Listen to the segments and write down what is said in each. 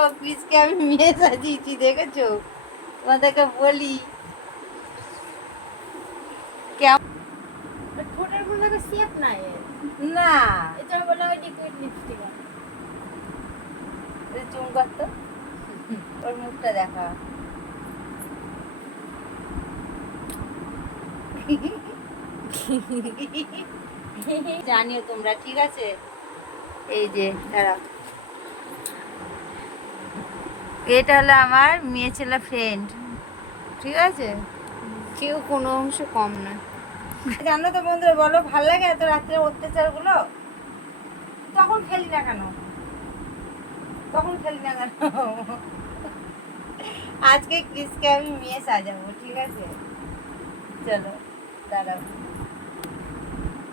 দেখো আমি মেয়ে সাজিয়েছি দেখেছ? তোমাদেরকে বলি। না। চুম করতো ওর মুখটা দেখা। জানিও তোমরা ঠিক আছে? এই যে দাঁড়াও। এটা হলো আমার মেয়ে ছেলে ফ্রেন্ড ঠিক আছে? কেউ কোনো অংশ কম না। জানো তো বন্ধুরা, বলো, ভালো লাগে এত রাত্রে অত্যাচারগুলো? তখন খেলি না কেন? তখন খেলি না কেন? আজকে ক্রিসকে আমি মেয়ে সাজাবো, ঠিক আছে? চলো, দাঁড়াও।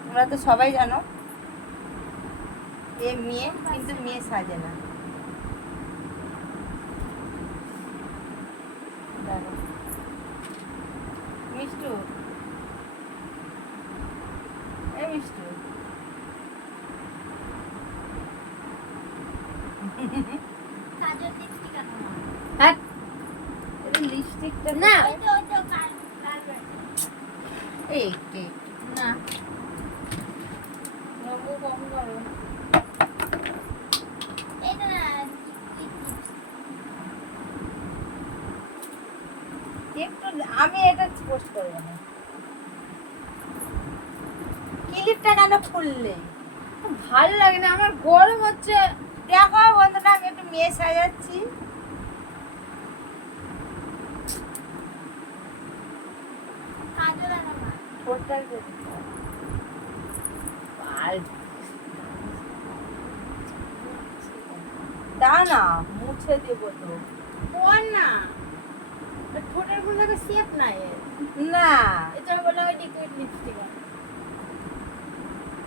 তোমরা তো সবাই জানো, এ মেয়ে কিন্তু মেয়ে সাজে না দাঁড়াও মিষ্টু? এ মিষ্টু। লিপস্টিকটা না। এই। না নবু কম করো এটা না একটু আমি এটা পোস্ট করব না। কেন লাগে না, আমার গরম হচ্ছে। দেখো আমি একটু মেয়ে সাজাচ্ছি। মুছে দেবো তো। না। ঠোঁটেরগুলো দেখো শেপ নাই না। এটা বলা হয় লিকুইড লিপস্টিক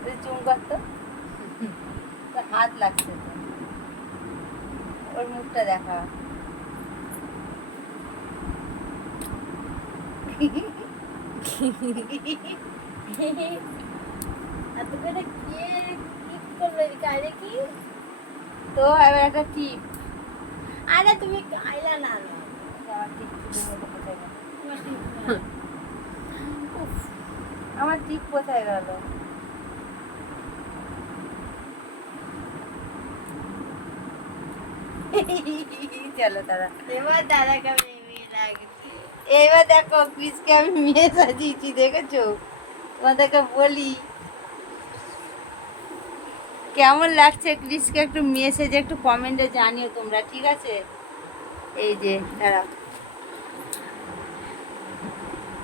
এটা চুম করতো হাত লাগছে ওর মুখটা দেখা। তো এবার একটা টিপ আরে তুমি আইলা না। আমার? ঠিক কোথায় গেল? চলো এবার দাদাকে মেয়ে লাগছে এইবার দেখো ক্রিসকে আমি মেয়ে সাজিয়েছি দেখেছ? তোমাদেরকে বলি কেমন লাগছে ক্রিসকে একটু মেয়ে সেজে একটু কমেন্টে জানিও তোমরা ঠিক আছে? এই যে দাঁড়াও।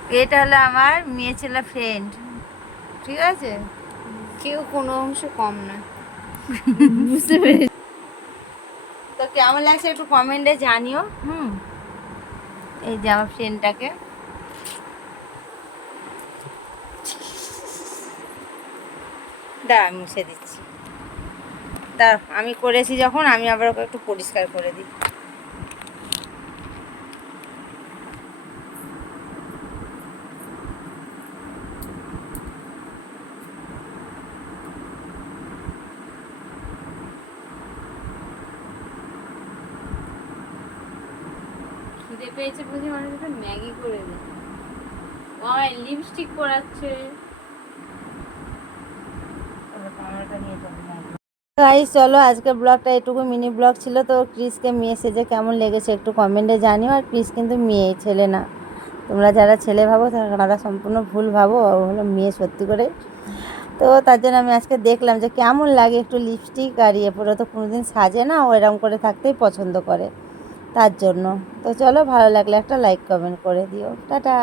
এটা হলো আমার মেয়ে ছেলে ফ্রেন্ড ঠিক আছে? কেউ কোনো অংশ কম না। বুঝতে পেরেছি। তো কেমন লাগছে একটু কমেন্টে জানিও। হুম। এই যে আমার ফ্রেন্ডটাকে দাঁড়া আমি মুছে দিচ্ছি। দাঁড়া আমি করেছি যখন আমি আবার ওকে একটু পরিষ্কার করে দিই। খিদে পেয়েছে বুঝি মানুষ একটা ম্যাগি করে দে ওই লিপস্টিক পরাচ্ছে। গাইস চলো আজকে ব্লগটা এটুকু মিনি ব্লগ ছিল। তো ক্রিসকে মেয়ে সেজে কেমন লেগেছে একটু কমেন্টে জানিও। আর ক্রিস কিন্তু মেয়ে ছেলে না। তোমরা যারা ছেলে ভাবো তারা সম্পূর্ণ ভুল ভাবো। ও হলো মেয়ে সত্যি করে। তো তার জন্য আমি আজকে দেখলাম যে কেমন লাগে একটু লিপস্টিক আর ইয়ে পরে। তো কোনোদিন সাজে না। ও এরকম করে থাকতেই পছন্দ করে। তার জন্য। তো চলো ভালো লাগলে একটা লাইক কমেন্ট করে দিও। টাটা!